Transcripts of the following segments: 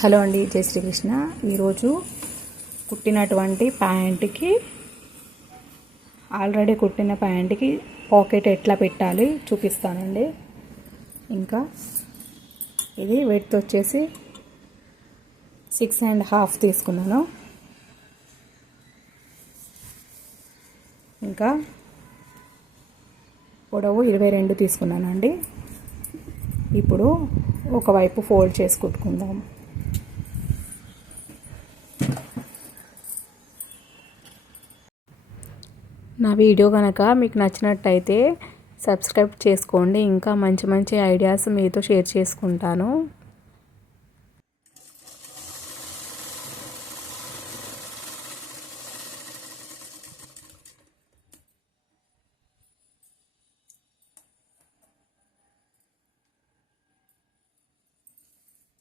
Hello అండి, జై శ్రీకృష్ణ. ఈరోజు కుట్టినటువంటి ప్యాంటుకి, ఆల్రెడీ కుట్టిన ప్యాంటుకి పాకెట్ ఎట్లా పెట్టాలి చూపిస్తానండి. ఇంకా ఇది వెడ్త్ వచ్చేసి 6.5 తీసుకున్నాను. ఇంకా పొడవు 22 తీసుకున్నానండి. ఇప్పుడు ఒకవైపు ఫోల్డ్ చేసి కుట్టుకుందాం. నా వీడియో కనుక మీకు నచ్చినట్టయితే సబ్స్క్రైబ్ చేసుకోండి. ఇంకా మంచి మంచి ఐడియాస్ మీతో షేర్ చేసుకుంటాను.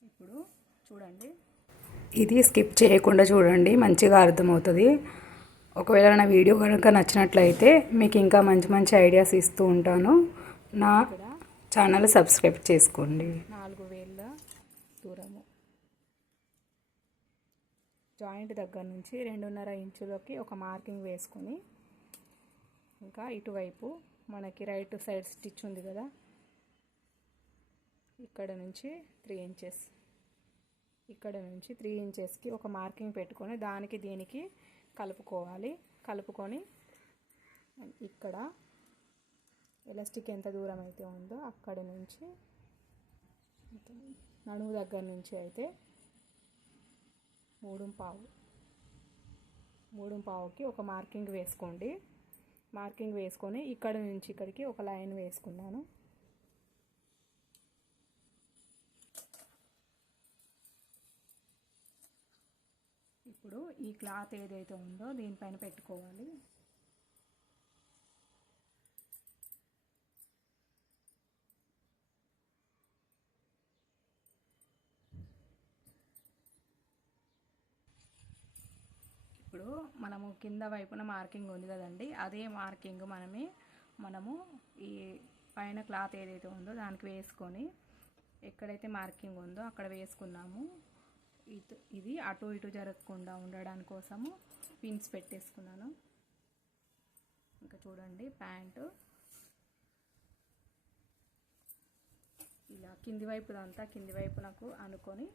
ఇప్పుడు చూడండి, ఇది స్కిప్ చేయకుండా చూడండి, మంచిగా అర్థమవుతుంది. ఒకవేళ నా వీడియో కనుక నచ్చినట్లయితే మీకు ఇంకా మంచి మంచి ఐడియాస్ ఇస్తూ ఉంటాను. నా ఛానల్ సబ్స్క్రైబ్ చేసుకోండి. 4 వేళ్ళ దూరము జాయింట్ దగ్గర నుంచి 2.5 ఇంచులకి ఒక మార్కింగ్ వేసుకొని, ఇంకా ఇటువైపు మనకి రైట్ సైడ్ స్టిచ్ ఉంది కదా, ఇక్కడ నుంచి 3 ఇంచెస్, ఇక్కడ నుంచి 3 ఇంచెస్కి ఒక మార్కింగ్ పెట్టుకొని దానికి దీనికి కలుపుకొని ఇక్కడ ఎలాస్టిక్ ఎంత దూరం అయితే ఉందో అక్కడి నుంచి నడుము దగ్గర నుంచి అయితే 3.5కి ఒక మార్కింగ్ వేసుకోండి. మార్కింగ్ వేసుకొని ఇక్కడ నుంచి ఇక్కడికి ఒక లైన్ వేసుకున్నాను. ఇప్పుడు ఈ క్లాత్ ఏదైతే ఉందో దీనిపైన పెట్టుకోవాలి. ఇప్పుడు మనము కింద వైపున మార్కింగ్ ఉంది కదండి, అదే మార్కింగ్ మనము ఈ పైన క్లాత్ ఏదైతే ఉందో దానికి వేసుకొని ఎక్కడైతే మార్కింగ్ ఉందో అక్కడ వేసుకున్నాము. ఇది అటు ఇటు జరగకుండా ఉండడానికి కోసము పిన్స్ పెట్టేసుకున్నాను. ఇంకా చూడండి, ప్యాంటు ఇలా కింది వైపునకు అనుకొని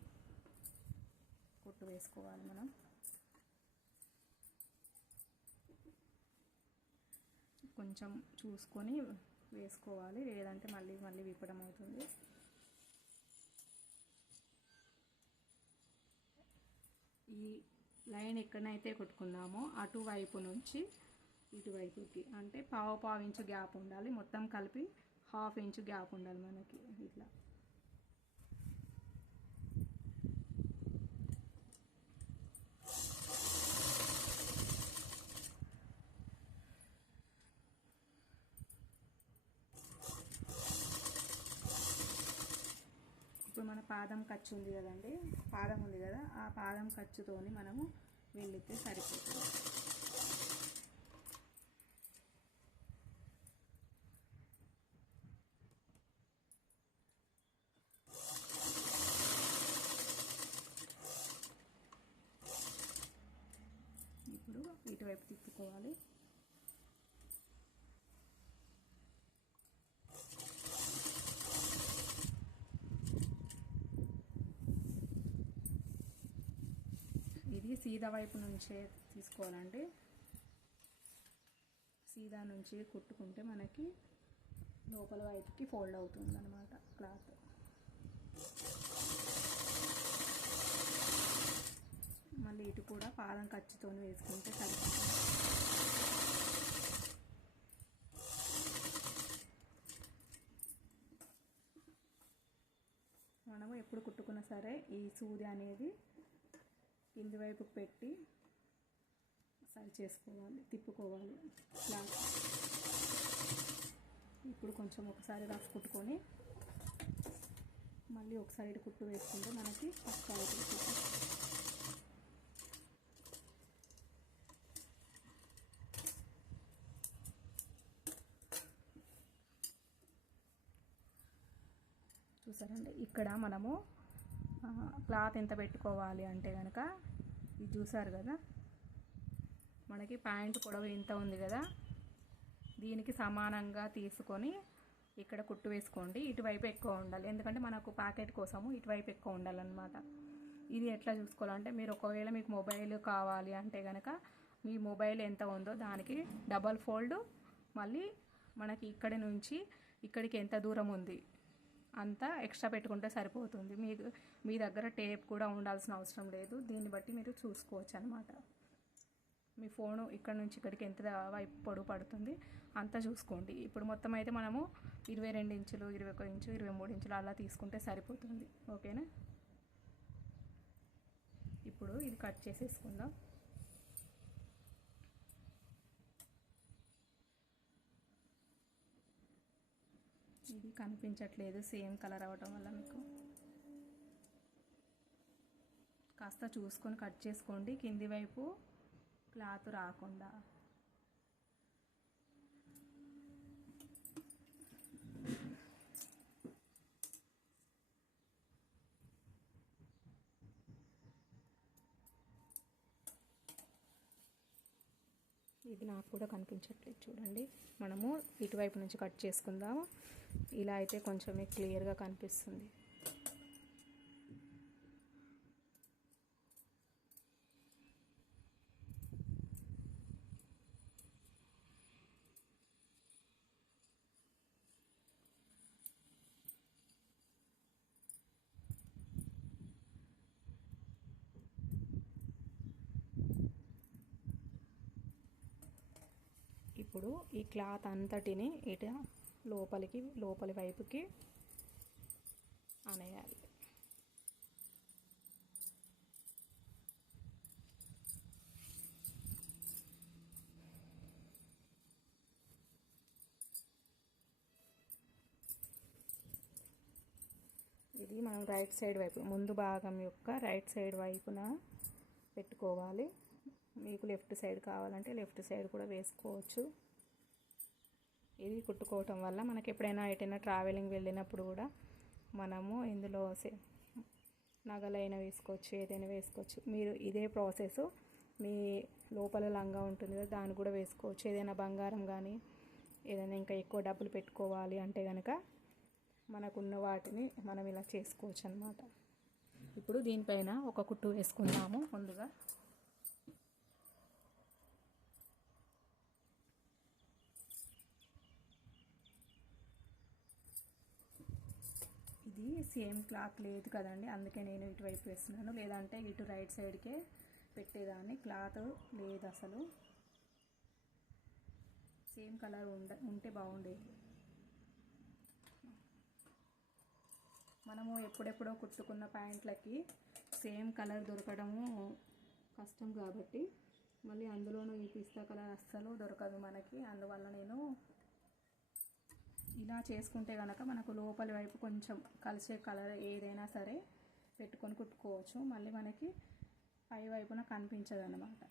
కుట్టు వేసుకోవాలి. మనం కొంచెం చూసుకొని వేసుకోవాలి, లేదంటే మళ్ళీ విప్పడం అవుతుంది. ఈ లైన్ ఎక్కడైతే కుట్టుకున్నామో అటువైపు నుంచి ఇటువైపుకి అంటే పావు ఇంచు గ్యాప్ ఉండాలి. మొత్తం కలిపి 1/2 ఇంచు గ్యాప్ ఉండాలి మనకి. ఇట్లా ఇప్పుడు మన పాదం ఖర్చు ఉంది కదండి, పాదం ఉంది కదా, ఆ పాదం ఖర్చుతోని మనము వెళ్ళితే సరిపోతుంది. ఇప్పుడు ఇటువైపు తిప్పుకోవాలి. ఇది సీదా వైపు నుంచే తీసుకోవాలండి. సీదా నుంచి కుట్టుకుంటే మనకి లోపల వైపుకి ఫోల్డ్ అవుతుంది అన్నమాట క్లాత్. మళ్ళీ ఇటు కూడా పాదం ఖర్చుతో వేసుకుంటే సరిపోతుంది. మనము ఎప్పుడు కుట్టుకున్నా సరే ఈ సూది అనేది కింది వైపుకి పెట్టి సరి చేసుకోవాలి, తిప్పుకోవాలి క్లాత్. ఇప్పుడు కొంచెం ఒకసారి రఫ్ కుట్టుకొని మళ్ళీ ఒకసారి కుట్టు వేసుకుంటే మనకి పక్కా అవుతుంది. చూసారండి, ఇక్కడ మనము క్లాత్ ఎంత పెట్టుకోవాలి అంటే కనుక ఇది చూసారు కదా, మనకి ప్యాంట్ పొడవు ఇంత ఉంది కదా, దీనికి సమానంగా తీసుకొని ఇక్కడ కుట్టు వేసుకోండి. ఇటువైపు ఎక్కువ ఉండాలి, ఎందుకంటే మనకు ప్యాకెట్ కోసము ఇటువైపు ఎక్కువ ఉండాలన్నమాట. ఇది ఎట్లా చూసుకోవాలంటే, మీరు ఒకవేళ మీకు మొబైల్ కావాలి అంటే కనుక మీ మొబైల్ ఎంత ఉందో దానికి డబల్ ఫోల్డ్, మళ్ళీ మనకి ఇక్కడి నుంచి ఇక్కడికి ఎంత దూరం ఉంది అంతా ఎక్స్ట్రా పెట్టుకుంటే సరిపోతుంది. మీ దగ్గర టేప్ కూడా ఉండాల్సిన అవసరం లేదు. దీన్ని బట్టి మీరు చూసుకోవచ్చు అనమాట. మీ ఫోను ఇక్కడ నుంచి ఇక్కడికి ఎంత వైపు పొడవు పడుతుంది అంతా చూసుకోండి. ఇప్పుడు మొత్తం అయితే మనము 22 ఇంచులు, 21 ఇంచు, 23 ఇంచులు అలా తీసుకుంటే సరిపోతుంది. ఓకేనా? ఇప్పుడు ఇది కట్ చేసేసుకుందాం. ఇది కనిపించట్లేదు సేమ్ కలర్ అవ్వటం వల్ల. మీకు కాస్త చూసుకొని కట్ చేసుకోండి, కింది వైపు క్లాత్ రాకుండా. ఇది నాకు కూడా కనిపించట్లేదు చూడండి. మనము ఇటువైపు నుంచి కట్ చేసుకుందాము. ఇలా అయితే కొంచెం క్లియర్గా కనిపిస్తుంది. ఇప్పుడు ఈ క్లాత్ అంతటిని ఇట లోపలి వైపుకి అనేయాలి. ఇది మనం రైట్ సైడ్ వైపు, ముందు భాగం యొక్క రైట్ సైడ్ వైపున పెట్టుకోవాలి. మీకు లెఫ్ట్ సైడ్ కావాలంటే లెఫ్ట్ సైడ్ కూడా వేసుకోవచ్చు. ఇది కుట్టుకోవటం వల్ల మనకి ఎప్పుడైనా ఎటైనా ట్రావెలింగ్ వెళ్ళినప్పుడు కూడా మనము ఇందులో నగలైనా వేసుకోవచ్చు, ఏదైనా వేసుకోవచ్చు. మీరు ఇదే ప్రాసెస్ మీ లోపల లంగా ఉంటుంది కదా, దాన్ని కూడా వేసుకోవచ్చు. ఏదైనా బంగారం కానీ ఏదైనా ఇంకా ఎక్కువ డబ్బులు పెట్టుకోవాలి అంటే కనుక మనకున్న వాటిని మనం ఇలా చేసుకోవచ్చు అన్నమాట. ఇప్పుడు దీనిపైన ఒక కుట్టు వేసుకుందాము. ముందుగా ఇది సేమ్ క్లాత్ లేదు కదండి, అందుకే నేను ఇటువైపు వేస్తున్నాను. లేదంటే ఇటు రైట్ సైడ్కే పెట్టేదాన్ని. క్లాత్ లేదు అసలు. సేమ్ కలర్ ఉంటే బాగుండేది. మనము ఎప్పుడెప్పుడో కుట్టుకున్న ప్యాంట్లకి సేమ్ కలర్ దొరకడము కష్టం కాబట్టి, మళ్ళీ అందులోనూ ఈ పిస్తా కలర్ అస్సలు దొరకదు మనకి. అందువల్ల నేను ఇలా చేసుకుంటే కనుక మనకు లోపలి వైపు కొంచెం కలిసే కలర్ ఏదైనా సరే పెట్టుకొని కుట్టుకోవచ్చు. మళ్ళీ మనకి పై వైపున కనిపించదు అన్నమాట.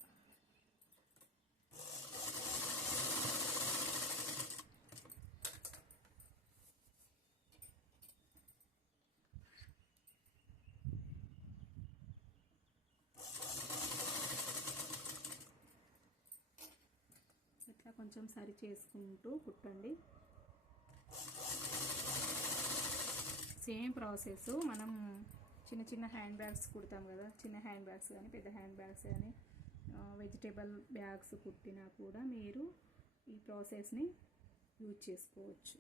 ఇట్లా కొంచెం సరి చేసుకుంటూ కుట్టండి. సేమ్ ప్రాసెస్ మనం చిన్న చిన్న హ్యాండ్ బ్యాగ్స్ కుడతాం కదా, చిన్న హ్యాండ్ బ్యాగ్స్ కానీ పెద్ద హ్యాండ్ బ్యాగ్స్ కానీ వెజిటేబుల్ బ్యాగ్స్ కుట్టినా కూడా మీరు ఈ ప్రాసెస్ని యూజ్ చేసుకోవచ్చు.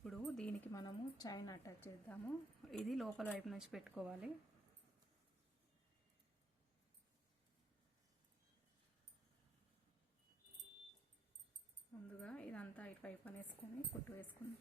ఇప్పుడు దీనికి మనము చైన్ అటాచ్ చేద్దాము. ఇది లోపల వైపు నుంచి పెట్టుకోవాలి. ముందుగా ఇదంతా ఇటువైపు వేసుకొని కుట్టు వేసుకుని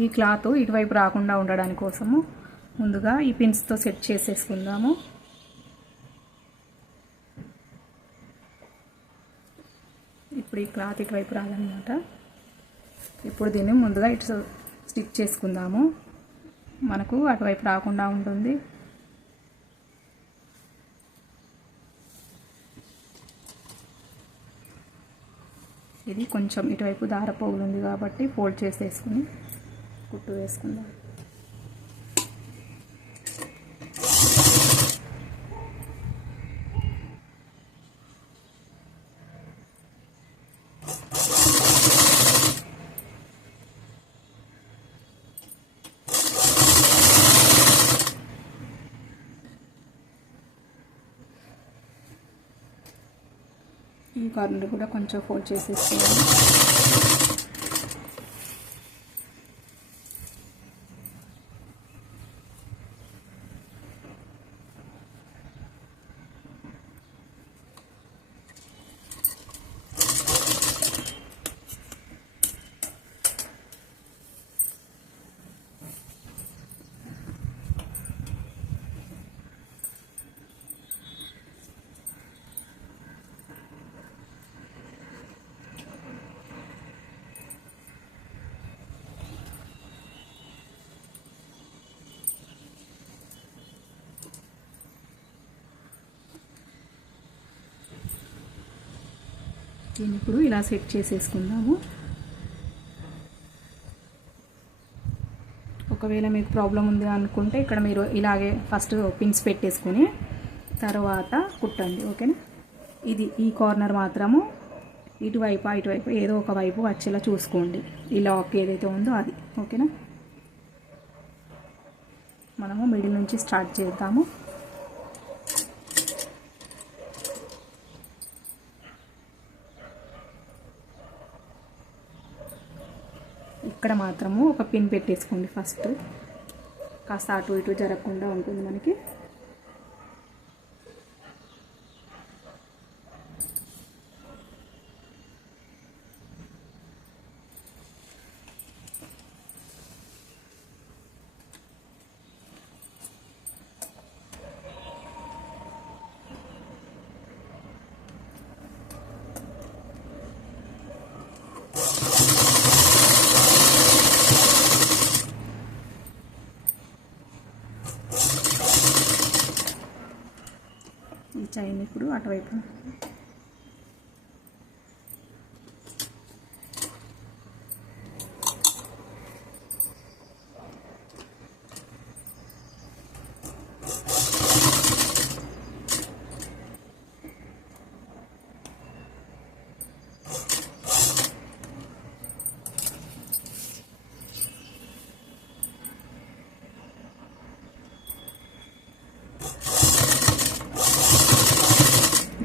ఈ క్లాత్ ఇటువైపు రాకుండా ఉండడానికి కోసము ముందుగా ఈ పిన్స్తో సెట్ చేసేసుకుందాము. ఇప్పుడు ఈ క్లాత్ ఇటువైపు రాదన్నమాట. ఇప్పుడు దీన్ని ముందుగా ఇటు స్టిచ్ చేసుకుందాము. మనకు అటువైపు రాకుండా ఉంటుంది. ఇది కొంచెం ఇటువైపు దారపోగులు ఉంది కాబట్టి ఫోల్డ్ చేసేసుకుని కుట్టు వేసుకుందాం. ఈ కార్నర్ కూడా కొంచెం ఫోల్డ్ చేసేసుకోవాలి. దీన్ని ఇప్పుడు ఇలా సెట్ చేసేసుకుందాము. ఒకవేళ మీకు ప్రాబ్లం ఉంది అనుకుంటే ఇక్కడ మీరు ఇలాగే ఫస్ట్ పిన్స్ పెట్టేసుకుని తర్వాత కుట్టండి. ఓకేనా? ఈ కార్నర్ మాత్రము ఇటువైపు ఏదో ఒక వైపు వచ్చేలా చూసుకోండి. ఈ లాక్ ఏదైతే ఉందో అది. ఓకేనా? మనము మిడిల్ నుంచి స్టార్ట్ చేద్దాము. ఇక్కడ మాత్రము ఒక పిన్ పెట్టేసుకోండి. ఫస్ట్ కాస్త అటు ఇటు జరగకుండా ఉంటుంది మనకి. ఈ చైన్ ఇప్పుడు అటువైపు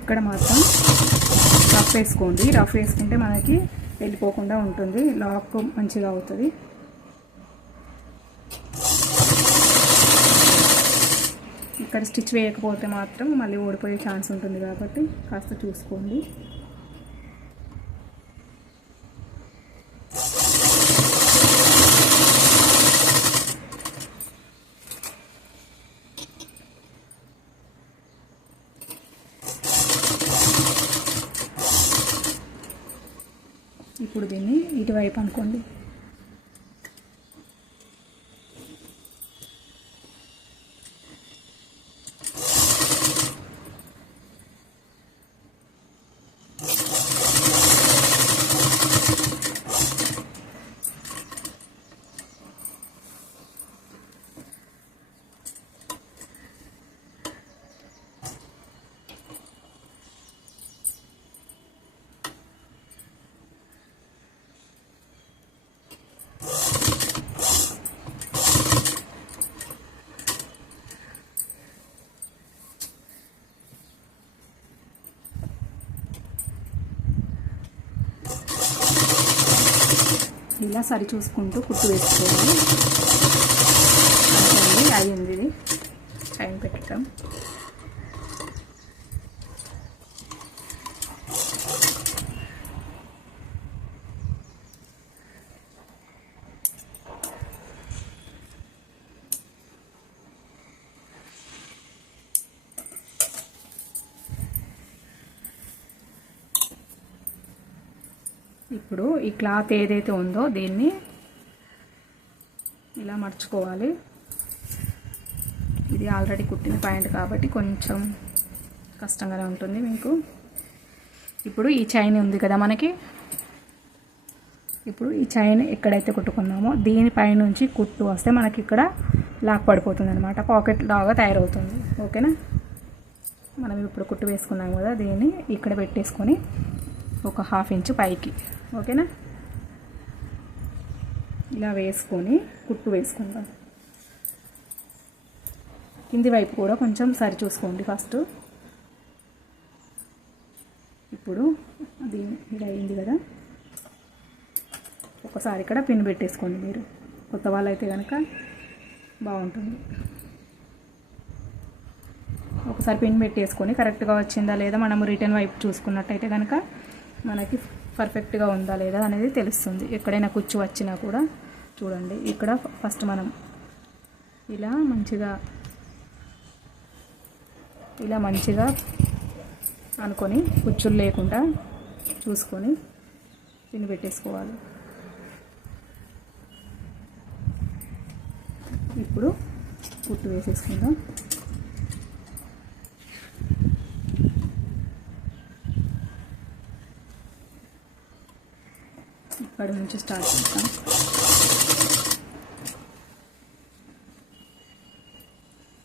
ఇక్కడ మాత్రం రఫ్ వేసుకోండి. రఫ్ వేసుకుంటే మనకి వెళ్ళిపోకుండా ఉంటుంది, లాక్ మంచిగా అవుతుంది. ఇక్కడ స్టిచ్ వేయకపోతే మాత్రం మళ్ళీ ఓడిపోయే ఛాన్స్ ఉంటుంది కాబట్టి కాస్త చూసుకోండి. ఇప్పుడు దీన్ని ఇటువైపు అనుకోండి. ఇలా సరి చూసుకుంటూ కుట్టు వేసుకోవాలి. అంతే, అయింది. ఇది టైం పెట్టడం. ఇప్పుడు ఈ క్లాత్ ఏదైతే ఉందో దీన్ని ఇలా మర్చుకోవాలి. ఇది ఆల్రెడీ కుట్టిన ప్యాంట్ కాబట్టి కొంచెం కష్టంగానే ఉంటుంది మీకు. ఇప్పుడు ఈ చైన్ ఉంది కదా మనకి, ఇప్పుడు ఈ చైన్ ఎక్కడైతే కుట్టుకున్నామో దీనిపై నుంచి కుట్టు వస్తే మనకి ఇక్కడ లాక్ పడిపోతుంది అనమాట, పాకెట్ లాగా తయారవుతుంది. ఓకేనా? మనం ఇప్పుడు కుట్టు వేసుకున్నాం కదా, దీన్ని ఇక్కడ పెట్టేసుకొని ఒక 1/2 ఇంచు పైకి, ఓకేనా, ఇలా వేసుకొని కుట్టు వేసుకుందాం. కింది వైపు కూడా కొంచెం సరి చూసుకోండి ఫస్ట్. ఇప్పుడు అది ఇలా అయింది కదా, ఒకసారి ఇక్కడ పిన్ పెట్టేసుకోండి. మీరు కొత్త వాళ్ళైతే కనుక బాగుంటుంది. ఒకసారి పిన్ పెట్టేసుకొని కరెక్ట్గా వచ్చిందా లేదా మనము రిటర్న్ వైపు చూసుకున్నట్టయితే కనుక మనకి పర్ఫెక్ట్గా ఉందా లేదా అనేది తెలుస్తుంది. ఎక్కడైనా కుచ్చు వచ్చినా కూడా చూడండి. ఇక్కడ ఫస్ట్ మనం ఇలా మంచిగా అనుకొని కుచ్చులు లేకుండా చూసుకొని పిన్ పెట్టేసుకోవాలి. ఇప్పుడు కుట్టు వేసేసుకుందాం. ఇక్కడ నుంచి స్టార్ట్ చేద్దాం.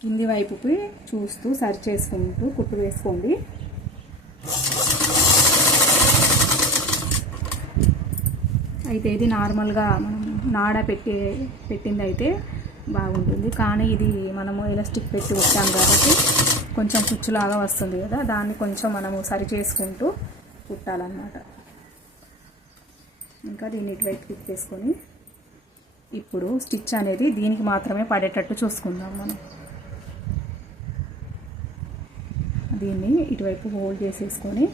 కింది వైపుకి చూస్తూ సరి చేసుకుంటూ కుట్టు వేసుకోండి. అయితే ఇది నార్మల్గా మనం నాడ పెట్టింది అయితే బాగుంటుంది, కానీ ఇది మనము ఎలాస్టిక్ పెట్టి వచ్చాం కాబట్టి కొంచెం కుచ్చులాగా వస్తుంది కదా, దాన్ని కొంచెం మనము సరి చేసుకుంటూ కుట్టాలన్నమాట. ఇంకా దీన్ని ఇటువైపు తిప్పేసుకొని ఇప్పుడు స్టిచ్ అనేది దీనికి మాత్రమే పడేటట్టు చూసుకుందాం. మనం దీన్ని ఇటువైపు ఫోల్డ్ చేసేసుకొని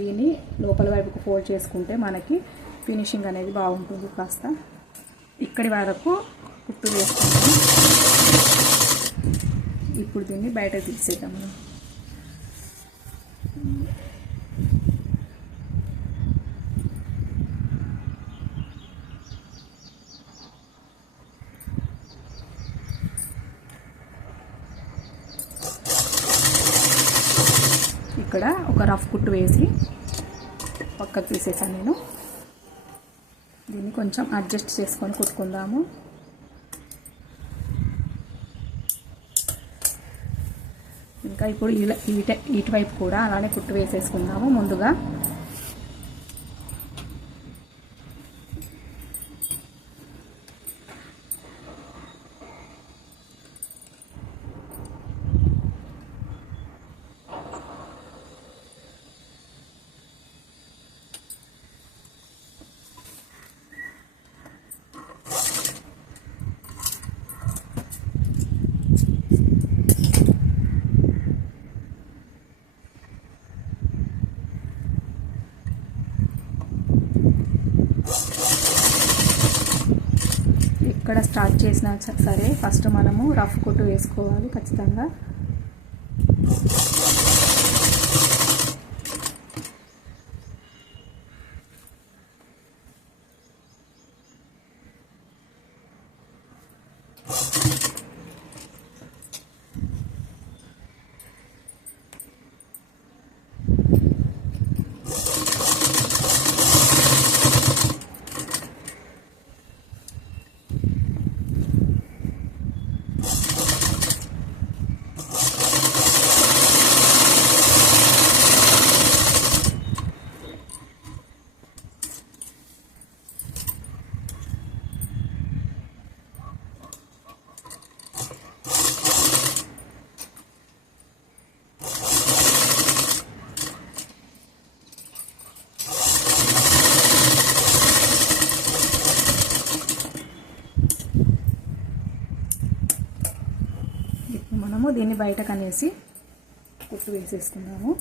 దీన్ని లోపల వైపుకు ఫోల్డ్ చేసుకుంటే మనకి ఫినిషింగ్ అనేది బాగుంటుంది. కాస్త ఇక్కడి వరకు కుట్టు వేసుకుంటాం. ఇప్పుడు దీన్ని బయట తీసేద్దాం. మనం ఇక్కడ ఒక రఫ్ కుట్టు వేసి పక్కకు తీసేసాను నేను. దీన్ని కొంచెం అడ్జస్ట్ చేసుకొని కుట్టుకుందాము. ఇంకా ఇప్పుడు ఇటువైపు కూడా అలానే కుట్టు వేసేసుకుందాము. ముందుగా ఇక్కడ స్టార్ట్ చేసినా సరే ఫస్ట్ మనము రఫ్ కుట్టు వేసుకోవాలి ఖచ్చితంగా. దీన్ని బయటకు అనేసి కుట్టు వేసేసుకుందాము.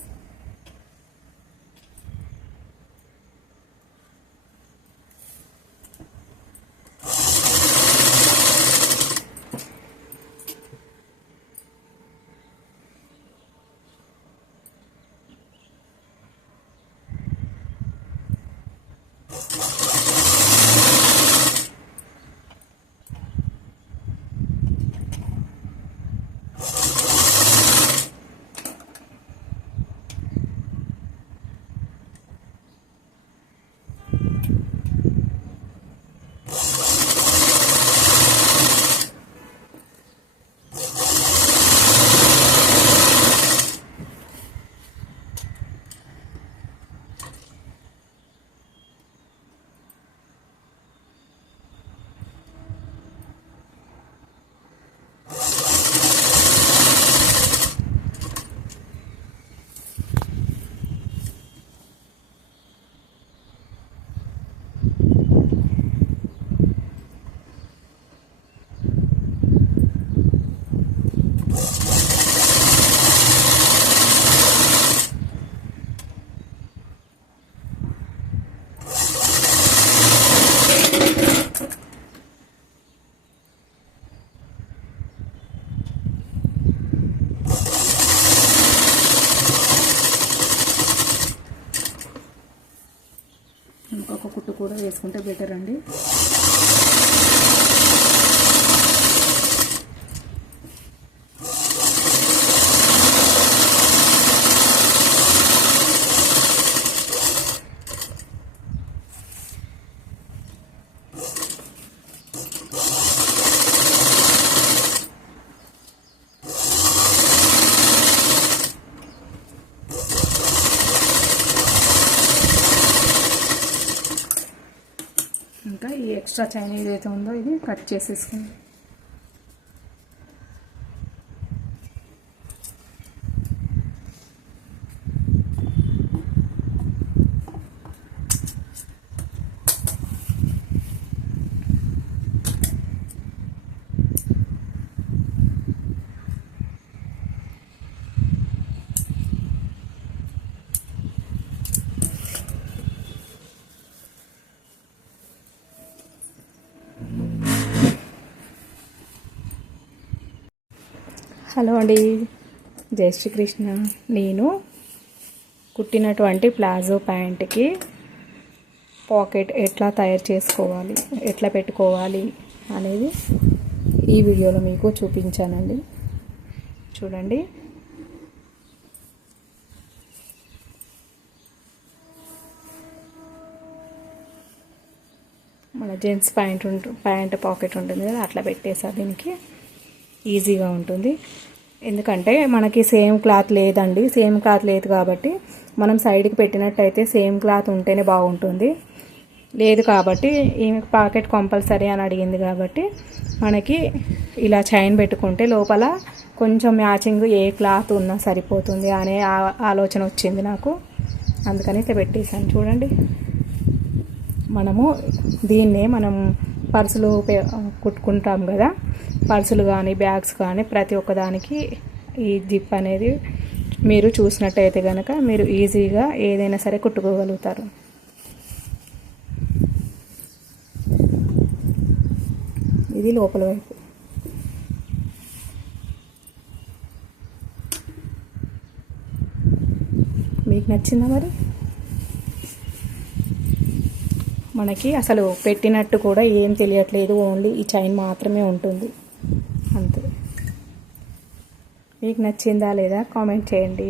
ఇంకొక కుట్టు కూడా వేసుకుంటే బెటర్ అండి. ఇంకా ఈ ఎక్స్ట్రా చైన్ ఏదైతే ఉందో ఇది కట్ చేసేసుకుందాం. హలో అండి, జై శ్రీకృష్ణ. నేను కుట్టినటువంటి ప్లాజో ప్యాంట్కి పాకెట్ ఎట్లా తయారు చేసుకోవాలి, ఎట్లా పెట్టుకోవాలి అనేది ఈ వీడియోలో మీకు చూపించానండి. చూడండి, మన జెంట్స్ ప్యాంట్ పాకెట్ ఉంటుంది కదా, అట్లా పెట్టేసా. దీనికి ఈజీగా ఉంటుంది. ఎందుకంటే మనకి సేమ్ క్లాత్ లేదండి, సేమ్ క్లాత్ లేదు కాబట్టి మనం సైడ్కి పెట్టినట్టయితే సేమ్ క్లాత్ ఉంటేనే బాగుంటుంది. లేదు కాబట్టి ఈమె పాకెట్ కంపల్సరీ అని అడిగింది కాబట్టి మనకి ఇలా చైన్ పెట్టుకుంటే లోపల కొంచెం మ్యాచింగ్ ఏ క్లాత్ ఉన్నా సరిపోతుంది అనే ఆలోచన వచ్చింది నాకు. అందుకని ఇట్లా పెట్టేసాను. చూడండి, దీన్నే మనం పర్సులు కుట్టుకుంటాం కదా, పర్సులు కానీ బ్యాగ్స్ కానీ ప్రతి ఒక్కదానికి ఈ జిప్ అనేది మీరు చూసినట్టయితే కనుక మీరు ఈజీగా ఏదైనా సరే కుట్టుకోగలుగుతారు. ఇది లోపల వైపు. మీకు నచ్చిందా మరి? మనకి అసలు పెట్టినట్టు కూడా ఏం తెలియట్లేదు, ఓన్లీ ఈ చైన్ మాత్రమే ఉంటుంది అంతే. మీకు నచ్చిందా లేదా కామెంట్ చేయండి.